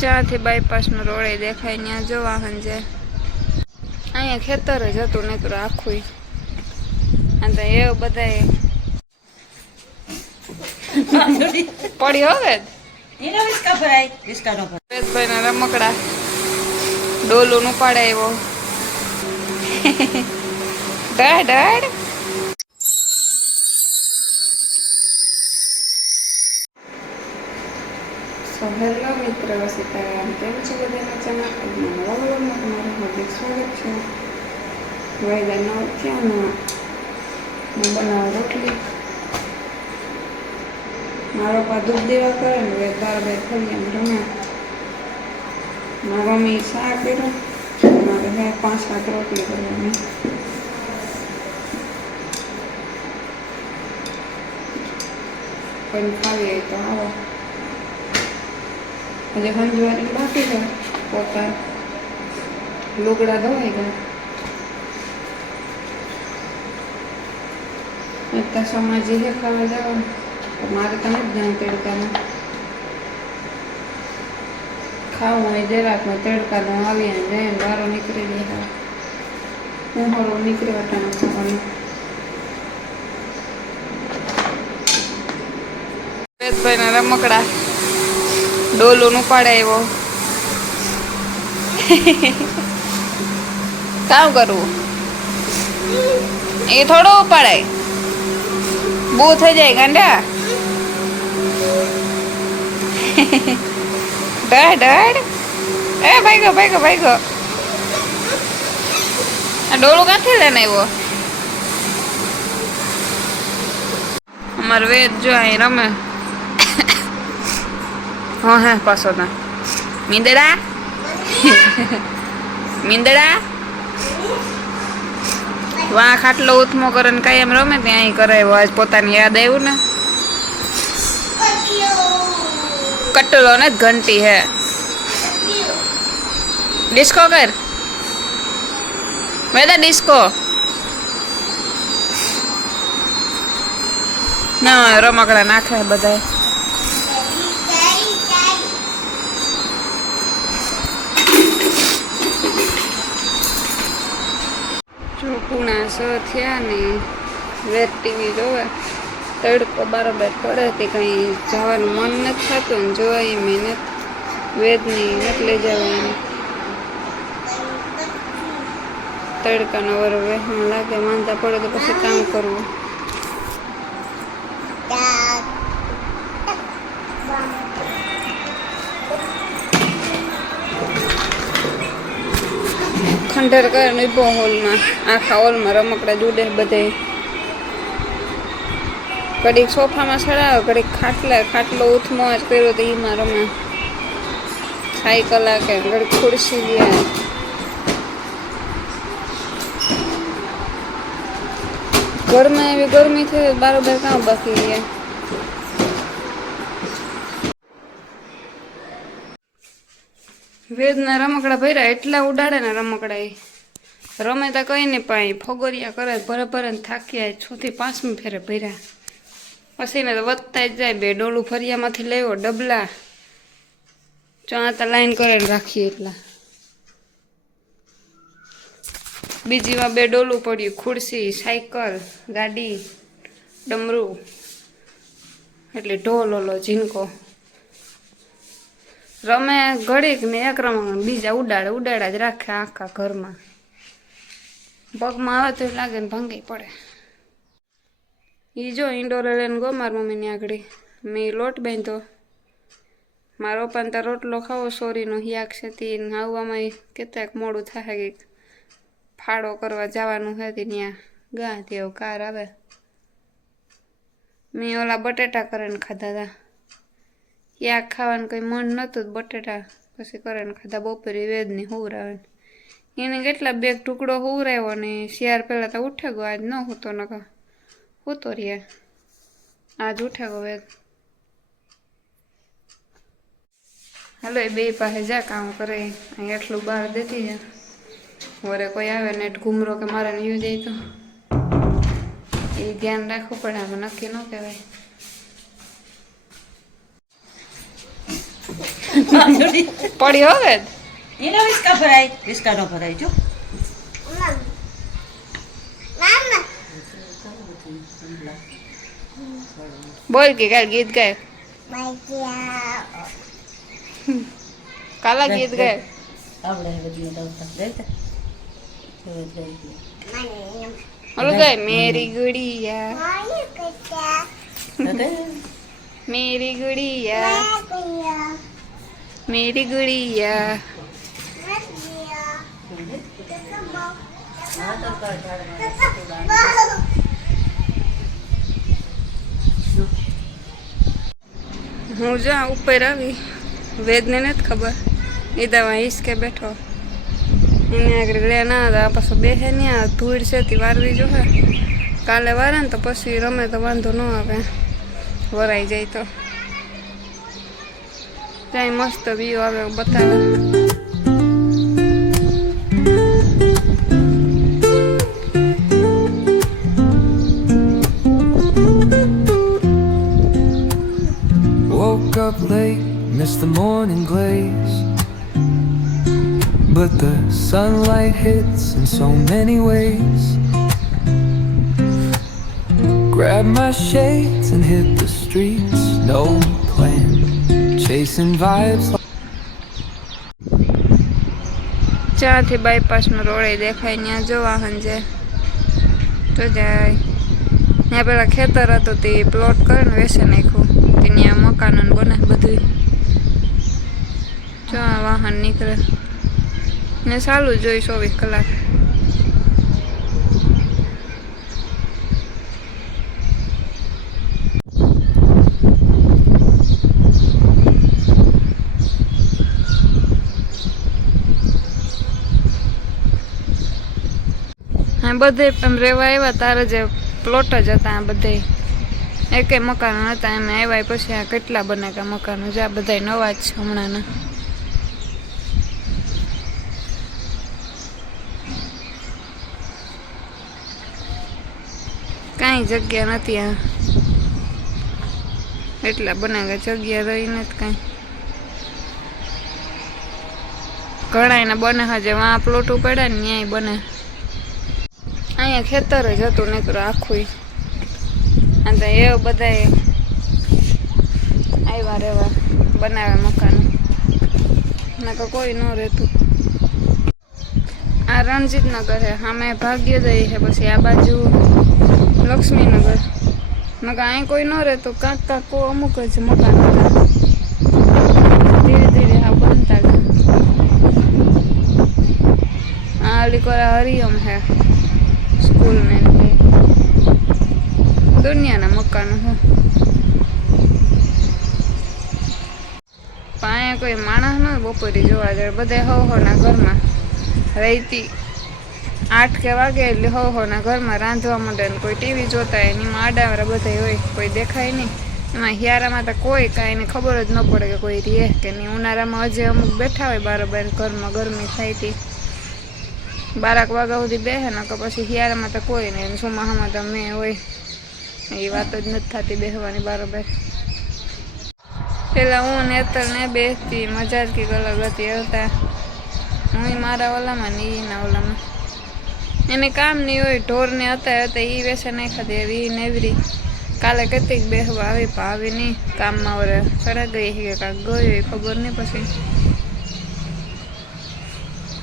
જ્યાંથી બાયપાસનો રોડે દેખાય ત્યાં જો વાહન છે. અહીંયા ખેતર જ હતું નીકળું આખું. અને એવું બધા પડી હવે વેદભાઈ ના રમકડા ડોલું નું પાડે એવો ડડ હેલો મિત્ર સીતારામ, કેમ છો બધા મજામાં? નવા વ્લોગમાં તમારું હાર્દિક સ્વાગત છે. વાયદા 9 થયા. હું બનાવું રોટલી. મારો પા દૂધ દેવા કરે ને હવે બાર થઈ એમ રમે. મારા મમ્મી શા કર્યું, મારે 5-7 રોટલી કરવાની. પણ ખાવી તો આવો. હજી હંજવાની બાકી છે. પોતા લુગડા ધોવાઈ ગયા. એટલા સમાજી છે ખાવા જવાનું. મારે તો નથી જાણ તડકાનું ખાવું હોય જરાકમાં તડકાનું આવીને જઈને બારો નીકળી જાય. હું હળવું નીકળી વટાણું ખાવાનું. વેદભાઈ ના રમકડા ડોલું નું પાડે એવો કામ કરવું એ થોડો ઉપાડાય, બહુ થઈ જાય ગાંડા. ડડ એ ભાઈ ગો આ ડોલું ક્યાંથી લઈને આવ્યો? અમારે વેદ જો અહીં રમે. હા હા પાછો ના મીંદડા વાં ખાટલો ઉથમો કરે ને કઈ એમ રમે ત્યાં અહીં કરાવ્યો. આજ પોતાની યાદ આવ્યું ને. કટલો ને ઘંટી હે. ડિસ્કો કર વેદા, ડિસ્કો ના રમકડા નાખે બધા. ચોકુણા 6 થયા ને વેદ ટીવી જોવે. તડકો બરાબર પડે તે કંઈ જવાનું મન નથી થતું ને જોવાય મહેનત વેદની નથી લઈ જવાની. તડકાનો વરો વેહણ લાગે, માંદા પડે તો પછી કામ કરવું. ખંડેર કરે ને ઉભો હોલમાં, આખા હોલમાં રમકડા જુડે બધે. કડીક સોફામાં ચડાવે, કડીક ખાટલો ઉથમો જ કર્યો તો એમાં રમે. સાયકલ કે ઘડીક ખુરશી ગયા. ઘરમાં એવી ગરમી થઈ બારોબાર કામ બાકી ગયા. વેદના રમકડા ભર્યા એટલા ઉડાડે ને રમકડા એ રમે તો કઈ નહીં પાય ફગોરિયા કરે બરાબર ને થાક્યા. 6 થી 5મી ફેરે ભર્યા. પછી ને તો વધતા જ જાય. 2 ડોલું ફરિયામાંથી લેવો ડબલા ચાતા લાઈન કરીને રાખીએ એટલા. બીજી વાર 2 ડોલું પડ્યું, ખુરશી, સાયકલ, ગાડી, ડમરું એટલે ઢોલ ઓલો ઝીનકો. રમે ઘડીક ને એક રમણ બીજા ઉડાડા જ રાખે આખા ઘરમાં. પગમાં આવે તો લાગે ને ભાંગી પડે. એ જો ઇન્ડોર લઈને ગો મારી મમ્મીની આગળ. મેં લોટ બાંધ્યો. મારા પપ્પાને તો રોટલો ખાવો સોરીનો હિયાક છે તે આવવામાં કેટલાક મોડું થાય કંઈક ફાળો કરવા જવાનું હતી ત્યાં ગા તેવું કાર આવે. મેં ઓલા બટેટા કરીને ખાધા હતા. યાક ખાવાનું કંઈ મન નહોતું બટેટા પછી કરીને ખાધા. બપોરે વેદની હુવરાવે એને કેટલા 2 ટુકડો હુવરાવ્યો ને શિયાર પહેલાં તો ઉઠે ગયો. આજ ન હોતો નકા હોતો રહ્યા. આજ ઉઠે ગયો વેદ. હાલો એ 2 પાસે જા કામ કરે. અહીં એટલું બહાર દેતી જા. વરે કોઈ આવે ને ઘૂમરો કે મારે ને યુ જાય તો એ ધ્યાન રાખવું પડે. આમાં નક્કી ન કહેવાય. પડી હવે એનો વિસ્કા ભરાય, વિસ્કા નો ભરાય જો. બોલ કે કાલ ગીત ગાય, કાલા ગીત ગાય. આવડે બધી દવતા દેતા. ઓલું ગાય મેરી ગુડિયા मेरी गुड़िया मेरी गुड़िया હું જ્યાં ઉપર આવી વેદને નથી ખબર એ દવા હિસકે બેઠો એને આગળ લેના હતા પાછું બેસે ને આ ધૂળ છે તે વારવી જો હે કાલે વારે ને તો પછી રમે તો વાંધો ન આવે વરાઈ જાય તો ત્યાં મસ્ત વ્યૂ આવે બતાવે Woke up late, missed the morning glaze, but the sunlight hits in so many ways. Grab my shades and hit the streets, no plan, chasing vibes. જ્યાંથી બાયપાસનો રોડે દેખાય ત્યાં જો વાહન છે તો જાય ત્યાં પેલા ખેતર હતું તે પ્લોટ કરીને વેચે નાખ્યું તે ત્યાં મકાનો બને બધું જો આ વાહન નીકળે ને ચાલુ જોઈ 24 કલાક બધે એમ રહેવા આવ્યા તારે જે પ્લોટ જ હતા આ બધે એકે મકાનો હતા એમ આવ્યા પછી આ કેટલા બને કે મકાનો જે આ બધા નવા જ છે હમણાંના કાંઈ જગ્યા નથી આ એટલા બને કે જગ્યા રહી નથી કાંઈ ઘણા એને બને હજે વાં પ્લોટ પડ્યા ને ત્યાંય બને અહીંયા ખેતર જ હતું નીકળો આખું અને એ બધા આવ્યા રહેવા બનાવે મકાન ના કોઈ ન રહેતું આ રણજીતનગર છે સામે ભાગ્યોદય છે પછી આ બાજુ લક્ષ્મીનગર નકા અહીં કોઈ ન રહેતું કાંક કાંક અમુક જ મકાન હતા ધીરે ધીરે આ બનતા ગયા આ લીકોરા હરિયમ છે સ્કૂલ ને દુનિયાના મકાનો હું અહીંયા કોઈ માણસ ન બપોરે જોવા જાય બધા હોના ઘરમાં રહેતી 8 કે વાગે એટલે હોના ઘરમાં રાંધવા માંડે ને કોઈ ટીવી જોતા હોય એમાં આડાવરા બધા હોય કોઈ દેખાય નહીં એમાં હિયારામાં તો કોઈ કાંઈ ને ખબર જ ન પડે કે કોઈ રહે કે નહીં ઉનાળામાં હજી અમુક બેઠા હોય બારોબાર ઘરમાં ગરમી થાય હતી 12 વાગ્યા સુધી બેસે ને કે પછી હિયારામાં તો કોઈ નહીં ચોમાસામાં તો મેં હોય એ વાત જ નથી થતી બેસવાની બરાબર પેલા હું ને ને બેસતી મજા જ કંઈક અલગ હતી હતા હું મારા ઓલામાં ને એના ઓલામાં એને કામ નહીં હોય ઢોરને હતા એ વેસે નહીં ખાતી એવી નેવરી કાલે કેટલીક બેસવા આવી પણ આવી નહીં કામમાં વરે સડા ગઈ કે કાંક ગયો એ ખબર નહીં પછી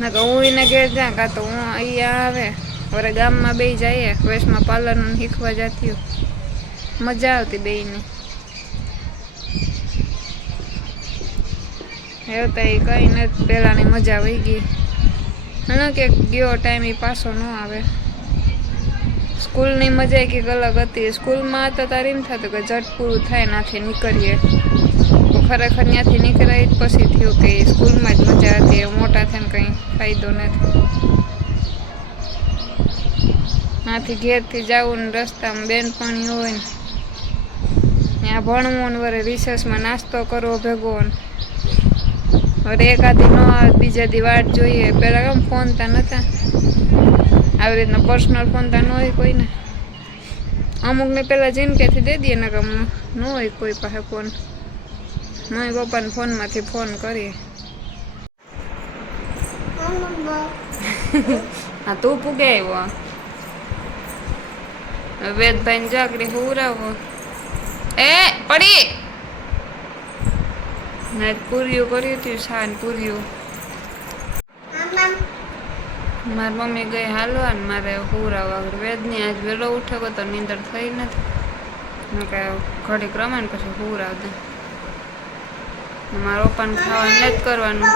ના કે હું એને ઘેર જ્યાં કાં તો હું અહીંયા આવે વરે ગામમાં બે જઈએ વેશમાં પાર્લરનું શીખવા જતી મજા આવતી બેયને એવું તો એ કંઈ નથી પહેલાંની મજા વહી ગઈ અને કે ગયો ટાઈમ એ પાછો ન આવે સ્કૂલની મજા કંઈક અલગ હતી સ્કૂલમાં તો તારે એમ થતું કે જટ પૂરું થાય નાથી નીકળીએ ખરેખર ત્યાંથી નીકળાય જ પછી થયું કે સ્કૂલમાં જ મજા હતી મોટા થઈને કંઈ ફાયદો નથી ત્યાંથી ઘેરથી જવું ને રસ્તામાં બેનપણી હોય ને ત્યાં ભણવું ને વરે રિસર્ચમાં નાસ્તો કરવો ભેગો ને વરે એકાદી ન આવે બીજા દી વાટ જોઈએ પહેલાં કેમ ફોન ત્યાં નહોતા આવી રીતના પર્સનલ ફોન ત્યાં ન હોય કોઈને અમુકને પહેલાં જિંદગીથી દે દઈએ ને કે ન હોય કોઈ પાસે ફોન મમ્મી પપ્પાને ફોનમાંથી ફોન કરીએ. હા તું પૂગે આવ્યો. વેદભાઈ જાગડી હુરાવો. એ પડી ને પૂર્યું કર્યું હતું. શાન પૂર્યું. મારી મમ્મી ગઈ હાલવા ને મારે હુરાવા. વેદની આજ વહેલો ઉઠ્યો તો નીંદર થઈ નથી. મેં કે ઘડીક રમે ને પછી હુરાવ દે. મારા પપ્પાને ખાવાનું નથી કરવાનું.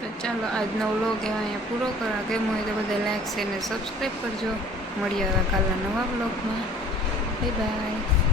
તો ચાલો આજનો વ્લોગ અહીંયા પૂરો કરા. કેમ હોય તો બધા લાઈક શેર ને સબસ્ક્રાઈબ કરજો. મળીએ હવે કાલના નવા વ્લોગમાં. Bye bye.